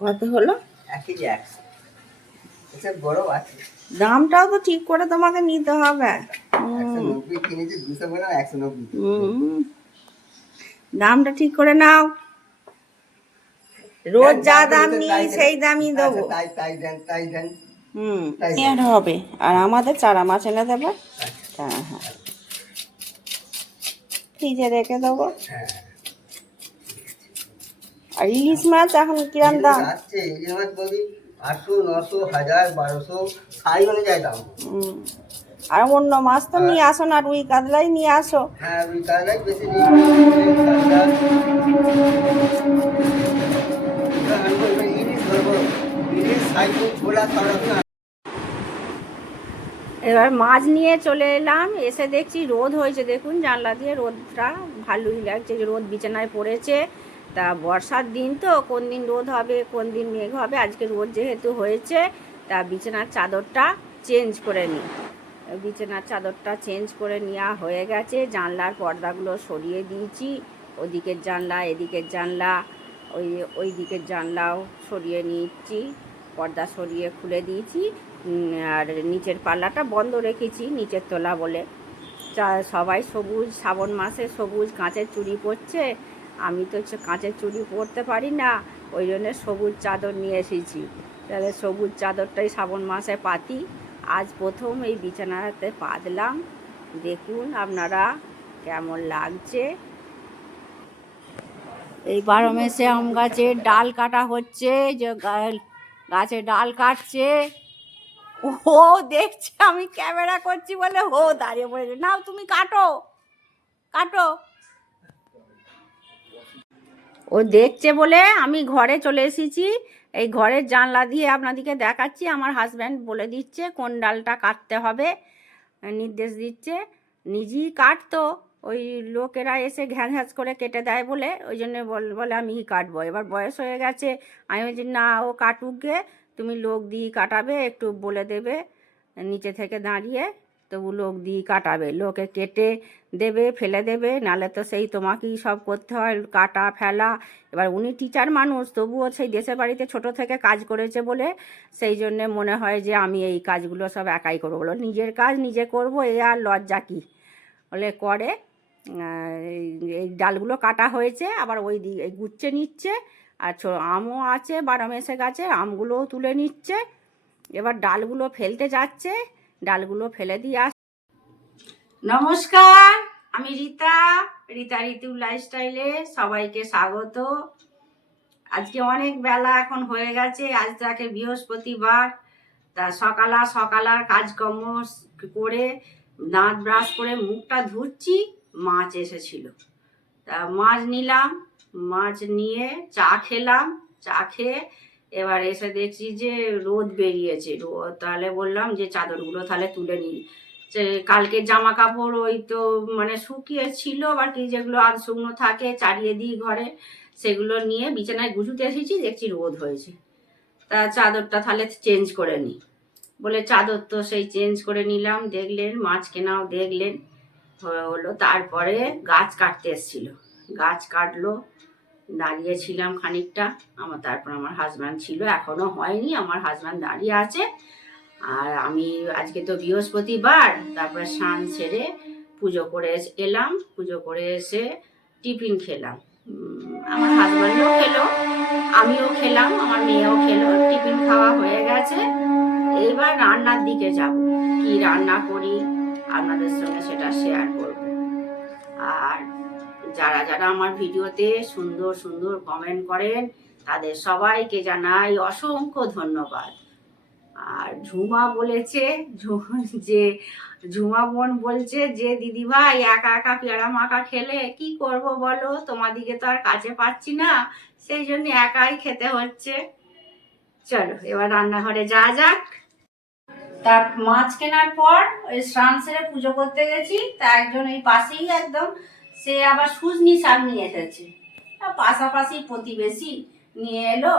কত হলো? 1 কেজি 100। এটা বড় আছে। দামটাও তো ঠিক করে তোমাকে নিতে হবে। 190 কিনেছি, 200 বলে 190। দামটা ঠিক করে নাও। রোজ যা দাম নিই সেই দামই দেবো। তাই তাই দেন, তাই দেন। আর হবে। আর আমাদের চারা মাছ এনে দেবে। হ্যাঁ হ্যাঁ, ফ্রিজে রেখে দেবো। আর ইলিশ মাছ এখন কিরম দাম? আছে ইলিশ মাছ বলি 800, 900, 1000, 1200 সাইজ অনুযায়ী দাম। আর অন্য মাছ তো নিয়ে আসো না, রুই কাতলাই নিয়ে আসো। হ্যাঁ, রুই কাতলাই বেশি নিই। ইলিশ ধরবো, ইলিশ সাইজ ছোলা সব। এবার মাছ নিয়ে চলে এলাম, এসে দেখছি রোদ হয়েছে। দেখুন জানলা দিয়ে রোদটা ভালোই লাগছে, যে রোদ বিছানায় পড়েছে। তা বর্ষার দিন তো, কোন দিন রোদ হবে কোন দিন মেঘ হবে। আজকে রোদ যেহেতু হয়েছে, তা বিছানার চাদরটা চেঞ্জ করে নিই। বিছানার চাদরটা চেঞ্জ করে নেওয়া হয়ে গেছে। জানলার পর্দাগুলো সরিয়ে দিয়েছি, ওদিকের জানলা এদিকের জানলা, ওই দিকের জানলাও সরিয়ে নিচ্ছি, পর্দা সরিয়ে খুলে দিয়েছি। আর নিচের পাল্লাটা বন্ধ রেখেছি, নিচের তলা বলে। সবাই সবুজ, শ্রাবণ মাসে সবুজ কাঁচের চুড়ি পরছে। আমি তো কাঁচের চুড়ি পরতে পারি না, ওই জন্য সবুজ চাদর নিয়ে এসেছি। তাহলে সবুজ চাদরটাই শ্রাবণ মাসে পাতি। আজ প্রথম এই বিছানাতে পাতলাম, দেখুন আপনারা কেমন লাগছে। এই 12 মেসে আম গাছের ডাল কাটা হচ্ছে, যে গাছে ডাল কাটছে। ও দেখছে আমি ক্যামেরা করছি বলে ও দাঁড়িয়ে পড়েছে। নাও তুমি কাটো, কাটো। ও দেখছে বলে আমি ঘরে চলে এসেছি। এই ঘরের জানলা দিয়ে আপনাদেরকে দেখাচ্ছি। আমার হাজব্যান্ড বলে দিচ্ছে কোন ডালটা কাটতে হবে, নির্দেশ দিচ্ছে। নিজেই কাটতো, ওই লোকেরা এসে ঘ্যাঁঝ করে কেটে দেয় বলে, ওই জন্য বলে আমি কাটবো। এবার বয়স হয়ে গেছে, আমি বলছি না, ও কাটুক গে, তুমি লোক দিয়ে কাটাবে, একটু বলে দেবে নিচে থেকে দাঁড়িয়ে, তবু লোক দিয়ে কাটাবে। লোকে কেটে দেবে, ফেলে দেবে, নাহলে তো সেই তোমাকেই সব করতে হয়, কাটা ফেলা। এবার উনি টিচার মানুষ, তবুও সেই দেশের বাড়িতে ছোট থেকে কাজ করেছে বলে সেই জন্যে মনে হয় যে আমি এই কাজগুলো সব একাই করবো। বলো নিজের কাজ নিজে করবো, এ আর লজ্জা কী? বলে করে। এই ডালগুলো কাটা হয়েছে, আবার ওই দিকে গুচ্ছে নিচ্ছে। আর আমও আছে 12 মেসে গাছে, আমগুলোও তুলে নিচ্ছে। এবার ডালগুলো ফেলতে যাচ্ছে, ডালগুলো ফেলে দিয়ে নমস্কার, আমি রীতা, রীতা ঋতু লাইফস্টাইলে সবাইকে স্বাগত। আজকে অনেক বেলা এখন হয়ে গেছে, আজ তাকে বৃহস্পতিবার। তা সকালার কাজকর্ম করে দাঁত ব্রাশ করে মুখটা ধুচ্ছি, মাছ এসেছিল। তা মাছ নিলাম, মাছ নিয়ে চা খেলাম। চা খেয়ে এবার এসে দেখছি যে রোদ বেরিয়েছে। তাহলে বললাম যে চাদরগুলো তাহলে তুলে নিই। যে কালকে জামা কাপড় ওই তো মানে শুকিয়ে ছিল, বা কি যেগুলো আধ শুকনো থাকে চারিয়ে দিই ঘরে, সেগুলো নিয়ে বিছানায় গুছুতে এসেছি, দেখছি রোদ হয়েছে। তা চাদরটা তাহলে চেঞ্জ করে নিই বলে চাদর তো সেই চেঞ্জ করে নিলাম। দেখলেন মাছ কেনাও দেখলেন হলো। তারপরে গাছ কাটতে এসেছিল, গাছ কাটলো, দাঁড়িয়েছিলাম খানিকটা। তারপর আমার হাজব্যান্ড ছিল, এখনো হয়নি, আমার হাজব্যান্ড দাঁড়িয়ে আছে। আর আমি আজকে তো বৃহস্পতিবার, তারপরে স্নান সেরে পুজো করে এলাম। পুজো করে এসে টিফিন খেলাম। আমার হাজব্যান্ডও খেলো, আমিও খেলাম, আমার মেয়েও খেলো। টিফিন খাওয়া হয়ে গেছে, এবার রান্নার দিকে যাব। কি রান্না করি আপনাদের সঙ্গে সেটা শেয়ার করব। আর যারা যারা আমার ভিডিওতে সুন্দর সুন্দর কমেন্ট করেন, তাদের সবাইকে জানাই অসংখ্য ধন্যবাদ। আর ঝুমা বলেছে যে ঝুমা বোন বলছে যে দিদিভাই একা একা পেয়ারা মাখা খেলে কি করব বলো, তোমাদিকে তো আর কাছে পাচ্ছি না, সেই জন্য একাই খেতে হচ্ছে। চলো এবার রান্নাঘরে যা যাক। তা মাছ কেনার পর ওই স্নান সেরে পুজো করতে গেছি, তা একজন এই পাশেই একদম, সে আবার সুজনি শাক নিয়ে এসেছে। পাশাপাশি প্রতিবেশী নিয়ে এলো।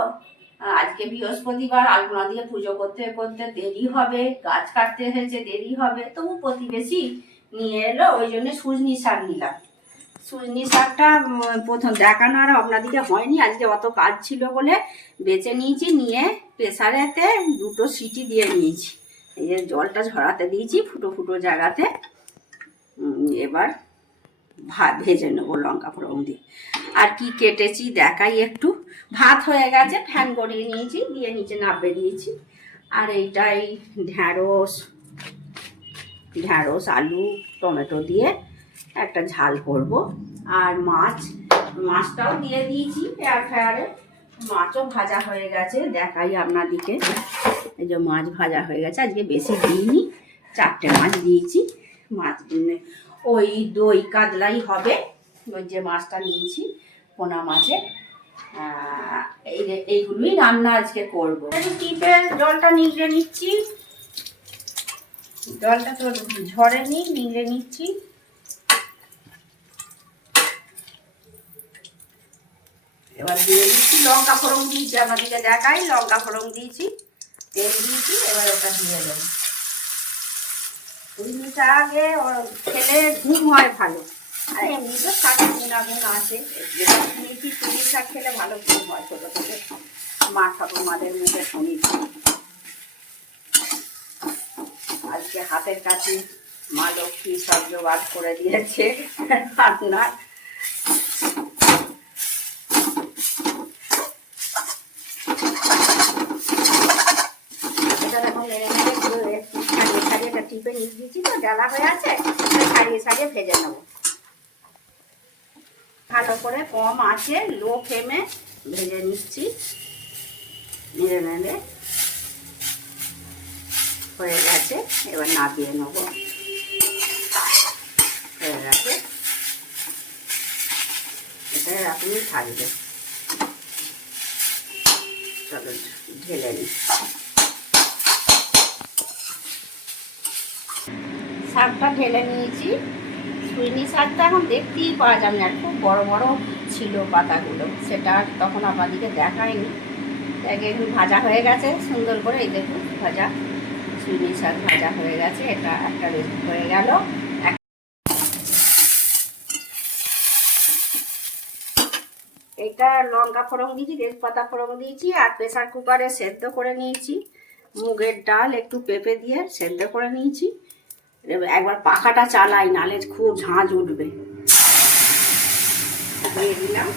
আজকে বৃহস্পতিবার, আলপনা দিয়ে পুজো করতে করতে দেরি হবে, গাছ কাটতে এসেছে দেরি হবে, তবু প্রতিবেশী নিয়ে এলো, ওই জন্য সুজনি শাক নিলাম। সুজনি শাকটা প্রথম দেখানো আর আপনাদিকে হয়নি, আজকে অত কাজ ছিল বলে বেছে নিয়েছি, নিয়ে প্রেসারেতে 2টো সিটি দিয়ে নিয়েছি। এই যে জলটা ঝরাতে দিয়েছি ফুটো ফুটো জায়গাতে। এবার ভাত ভেজে নেবো লঙ্কা ফোড়ন দিয়ে। আর কি কেটেছি দেখাই একটু। ভাত হয়ে গেছে, ফ্যান করিয়ে নিয়েছি, দিয়ে নিচে নাববে দিয়েছি। আর এইটাই ঢ্যাঁড়স আলু টমেটো দিয়ে একটা ঝাল করব। আর মাছটাও দিয়ে দিয়েছি এয়ার ফ্রায়ারে। মাছও ভাজা হয়ে গেছে, দেখাই আপনাদিকে। এই যে মাছ ভাজা হয়ে গেছে, আজকে বেশি দিইনি, 4টে মাছ দিয়েছি। মাছ ওই দই কাতলাই হবে, ওই যে মাছটা নিয়েছি পোনা মাছের। এইগুলোই রান্না আজকে করবো। টিপে জলটা নিগড়ে নিচ্ছি, জলটা তো ঝরেনি, নিগড়ে নিচ্ছি। এবার দিয়ে দিচ্ছি লঙ্কা ফোড়ন দিয়েছি, আমাদেরকে দেখাই। লঙ্কা ফোড়ন দিয়েছি, তেল দিয়েছি, এবার ওটা দিয়ে দেবো। সুজনি শাকে খেলে ঘুম হয় ভালো, আর এমনি তো শাকের গুণাগুণ আছে। যেটা শুনেছি সুজনি শাক খেলে ভালো ঘুম হয়, ছোটো থেকে মা ঠাকুমাদের মুখে শুনেছি। আজকে হাতের কাছে মা লক্ষ্মী সব জোগাড় করে দিয়েছে রান্নার। এটা এখন ছাড়িয়ে টিপে নিয়ে দিয়েছি, তো ডালা হয়ে আছে, ছাড়িয়ে ভেজে নেবো ভালো করে। কম আছে, লো ফ্লেমে ভেজে নিচ্ছি। নেড়ে নেড়ে হয়ে গেছে, এবার নামিয়ে নেব। হয়ে গেছে, এটা এরকমই থাকবে। চলো ঢেলে নিই। শাকটা ঢেলে নিয়েছি। সুজনি শাকটা এখন দেখতেই পাওয়া যাবে না, খুব বড় বড় ছিল পাতাগুলো, সেটা তখন আপনাদেরকে দেখায়নি। এখন ভাজা হয়ে গেছে সুন্দর করে, এই দেখুন ভাজা সুজনি শাক ভাজা হয়ে গেছে। এটা একটা রেডি হয়ে গেল। এটা লঙ্কা ফোড়ন দিয়েছি, তেজপাতা ফোড়ন দিয়েছি, আর প্রেসার কুকারে সেদ্ধ করে নিয়েছি মুগের ডাল, একটু পেঁপে দিয়ে সেদ্ধ করে নিয়েছি। একবার পাখাটা চালাই, নালে খুব ঝাঁঝ উঠবে। দিয়ে দিলাম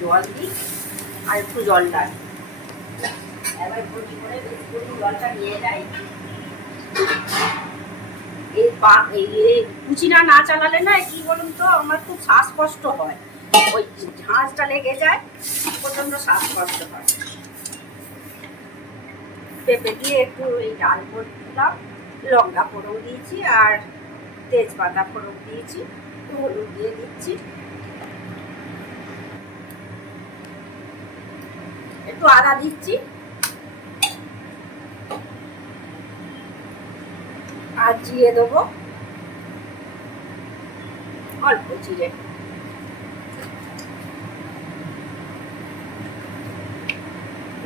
জল, দিই আর একটু জল ডাল। এবার ঘুটি করে জলটা নিয়ে যাই। এই কুচিনা না চালালে না, কি বলুন তো, আমার খুব শ্বাসকষ্ট হয়, ওই ঝাঁঝটা লেগে যায়, প্রচন্ড শ্বাসকষ্ট হয়। পেঁপে দিয়ে একটু এই ডাল করে দিলাম, লঙ্কা ফোড়ন দিয়েছি আর তেজপাতা ফোড়ন দিয়েছি, হলুদ দিয়ে দিচ্ছি, একটু আদা দিচ্ছি, আর জিরে দেবো অল্প জিরে।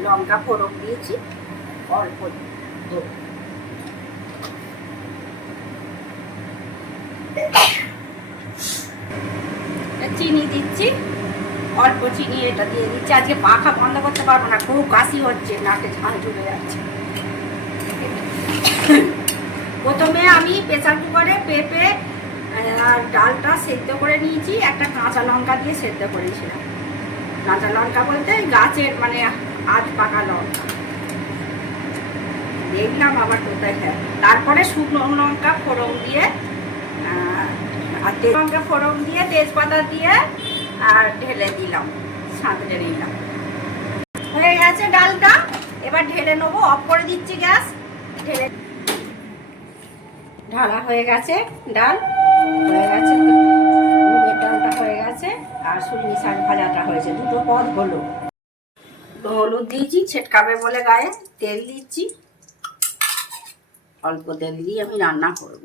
লঙ্কা ফোড়ন দিয়েছি অল্প দেবো। চিনি দিচ্ছি অল্প, চিনি এটা দিয়ে দিচ্ছি। আজকে পাখা বন্ধ করতে পারবো না, খুব কাশি হচ্ছে, নাকে ঝাল চলে যাচ্ছে। প্রথমে আমি প্রেসার কুকারে পেঁপে আর ডালটা সেদ্ধ করে নিয়েছি, একটা কাঁচা লঙ্কা দিয়ে সেদ্ধ করেছিলাম। কাঁচা লঙ্কা বলতে গাছের মানে আধ পাকা লঙ্কা, দেখলাম আবার কোথায়। হ্যাঁ, তারপরে শুকনো লঙ্কা ফোড়ন দিয়ে আর লঙ্কা ফোড়ন দিয়ে তেজপাতা দিয়ে আর ঢেলে দিলাম, সাঁতরে নিলাম। হয়ে গেছে ডালটা, এবার ঢেলে নেবো। অফ করে দিচ্ছি গ্যাস। ঢেলে ঢালা হয়ে গেছে, ডাল হয়ে গেছে, মুগের ডালটা হয়ে গেছে, আর সুজনি শাক ভাজাটা হয়েছে। দুটো পদ হলো। হলুদ দিয়েছি ছেটকাবে বলে গায়ে, তেল দিচ্ছি, অল্প তেল দিয়ে আমি রান্না করব,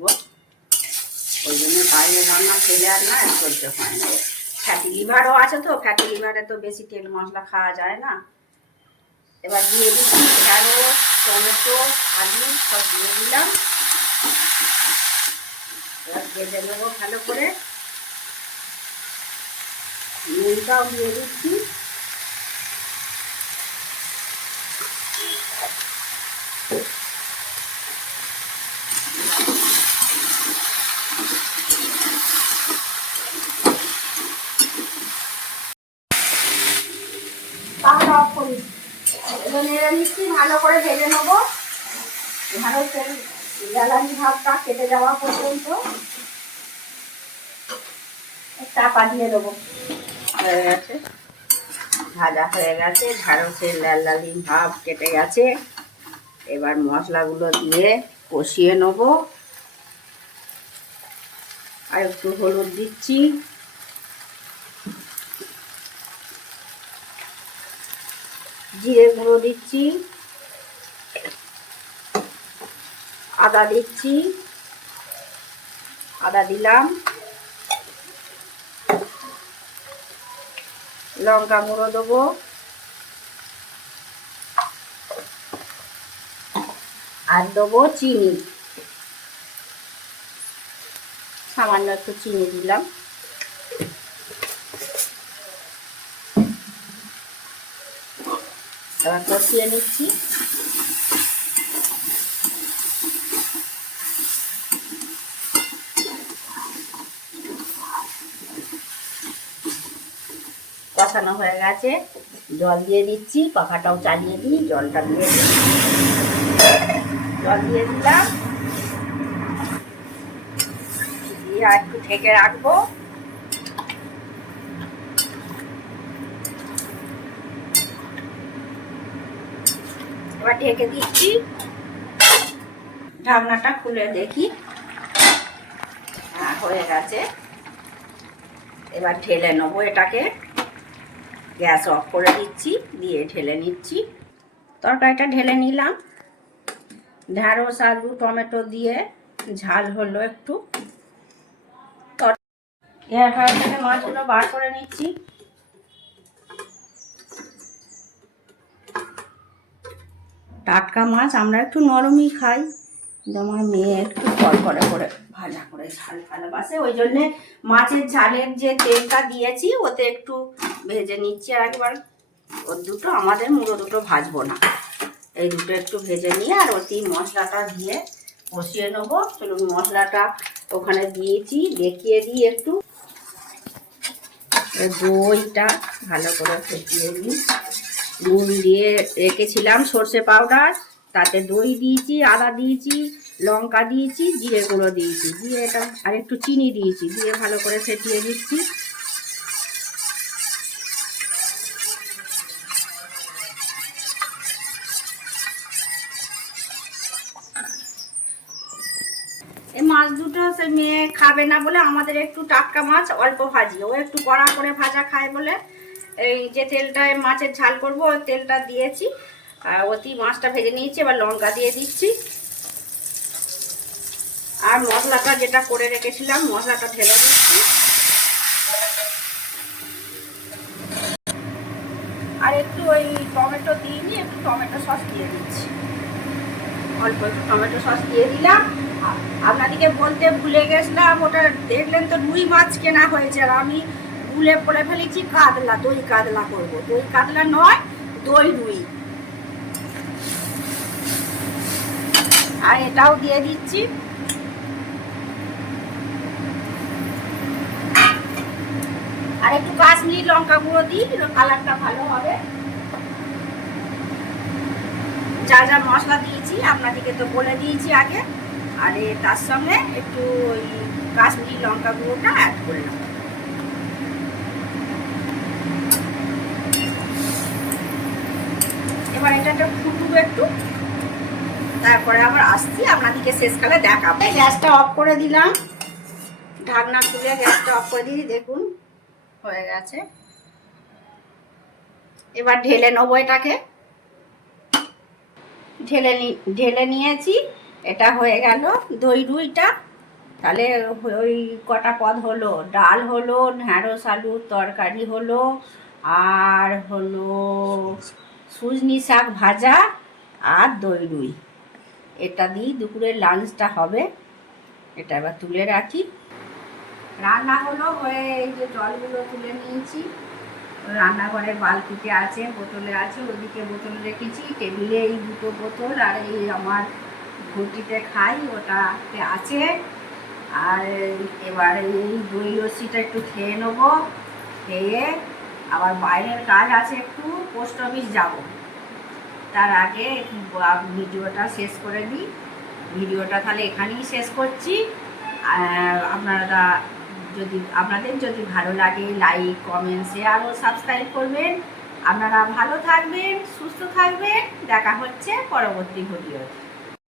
ওই জন্য বাইরে রান্না খেলে আর না করতে হয় না। ফ্যাটি লিভারও আছে, তো ফ্যাটি লিভারে তো বেশি তেল মশলা খাওয়া যায় না। এবার দিয়ে দিচ্ছি ঢ্যাঁড়স, টমেটো, আলু সব দিয়ে দিলাম। এবার ভেজে নেবো ভালো করে। নুনটাও দিয়ে দিচ্ছি। তাহলে অফ করি। এবার নেড়ে নিচ্ছি, ভালো করে ভেজে নেবো। ভালো তেল জ্বালানি ভাবটা কেটে যাওয়া পর্যন্ত চাপা দিয়ে দেবো। হয়ে গেছে, ভাজা হয়ে গেছে, ঢ্যাঁড়সের লাল লালি ভাব কেটে গেছে। এবার মশলাগুলো দিয়ে কষিয়ে নেব। আর একটু হলুদ দিচ্ছি, জিরে গুঁড়ো দিচ্ছি, আদা দিচ্ছি, আদা দিলাম, লঙ্কা গুঁড়ো দেবো, আর দেবো চিনি, সামান্য একটু চিনি দিলাম। এবার কষিয়ে নিচ্ছি। কষানো হয়ে গেছে, জল দিয়ে দিচ্ছি। পাখাটাও চালিয়ে দিই, জলটা দিয়ে দিই। জল দিয়ে দিলাম, দিয়ে আর একটু ঢেকে রাখবো। এবার ঢেকে দিচ্ছি। ঢাকনাটা খুলে দেখি, হ্যাঁ হয়ে গেছে। এবার ঢেলে নেবো এটাকে। গ্যাস অফ করে দিচ্ছি, দিয়ে ঢেলে নিচ্ছি। তরকারিটা ঢেলে নিলাম। ঢ্যাঁড়স, আলু, টমেটো দিয়ে ঝাল হলো একটু। এয়ার ফ্রায়ার থেকে মাছগুলো বার করে নিচ্ছি। টাটকা মাছ আমরা একটু নরমই খাই, কিন্তু আমার মেয়ে একটু কড়কড়ে করে ভাজা করে ঝাল ভালোবাসে। ওই জন্যে মাছের ঝালের যে তেলটা দিয়েছি ওতে একটু ভেজে নিচ্ছি। আর একবার ওর দুটো, আমাদের মুড়ো দুটো ভাজবো না, এই দুটো একটু ভেজে নিয়ে আর ওতেই মশলাটা দিয়ে কষিয়ে নেবো। চলুন মশলাটা ওখানে দিয়েছি, দেখিয়ে দিই একটু। দইটা ভালো করে ফেটিয়ে দিই। নুন দিয়ে রেখেছিলাম, সর্ষে পাউডার, তাতে দই দিয়েছি, আদা দিয়েছি, লঙ্কা দিয়েছি, জিরে গুঁড়ো দিয়েছি, দিয়ে এটা আর একটু চিনি দিয়েছি, দিয়ে ভালো করে ফেটিয়ে দিচ্ছি। এই মাছ দুটো সে মেয়ে খাবে না বলে আমাদের একটু টাটকা মাছ অল্প ভাজি, ও একটু কড়া করে ভাজা খায় বলে এই যে তেলটায় মাছের ঝাল করবো ওই তেলটা দিয়েছি। আর অতি মাছটা ভেজে নিয়েছি। এবার লঙ্কা দিয়ে দিচ্ছি, আর মশলাটা যেটা করে রেখেছিলাম মশলাটা ঢেলে দিচ্ছি। আর একটু ওই টমেটো দিইনি, একটু টমেটো সস দিয়ে দিচ্ছি, অল্প একটু টমেটো সস দিয়ে দিলাম। আপনাদেরকে বলতে ভুলে গেছিলাম, ওটা দেখলেন তো রুই মাছ কেনা হয়েছে, আর আমি ভুলে পড়ে ফেলেছি কাতলা, দই কাতলা করবো। দই কাতলা নয়, দই রুই। আর এটাও দিয়ে দিচ্ছি। আর একটু কাশ্মীরি লঙ্কা গুঁড়ো দিই, কালারটা ভালো হবে। যা যা মশলা দিয়েছি আপনাদেরকে তো বলে দিয়েছি আগে। আর তার সঙ্গে একটু ওই কাশ্মীরি লঙ্কা গুঁড়োটা অ্যাড করলাম। এবার এটা ফুটুবে একটু, তারপরে আবার আসছি, আপনাদেরকে শেষকালে দেখাবো। গ্যাসটা অফ করে দিলাম, ঢাকনা খুলে গ্যাসটা অফ করে দিই। দেখুন হয়ে গেছে। এবার ঢেলে নেবো এটাকে। ঢেলে নিয়েছি। এটা হয়ে গেল দই রুইটা। তাহলে ওই কটা পদ হলো, ডাল হলো, ঢ্যাঁড়স আলুর তরকারি হলো, আর হলো সুজনি শাক ভাজা, আর দই রুই, এটা দিয়েই দুপুরের লাঞ্চটা হবে। এটা এবার তুলে রাখি। রান্না হলো হয়ে এই যে জলগুলো তুলে নিয়েছি, রান্নাঘরের বালতিতে আছে, বোতলে আছে, ওদিকে বোতল রেখেছি, টেবিলে এই দুটো বোতল আর এই আমার ঘটিতে খাই ওটাতে আছে। আর এবার এই দই লস্যিটা একটু খেয়ে নেবো, খেয়ে আবার বাইরের কাজ আছে, একটু পোস্ট অফিস যাবো। তার আগে ভিডিওটা শেষ করে দিই। ভিডিওটা তাহলে এখানেই শেষ করছি। আপনাদের যদি ভালো লাগে লাইক, কমেন্ট, শেয়ার ও সাবস্ক্রাইব করবেন। আপনারা ভালো থাকবেন, সুস্থ থাকবেন। দেখা হচ্ছে পরবর্তী ভিডিওতে।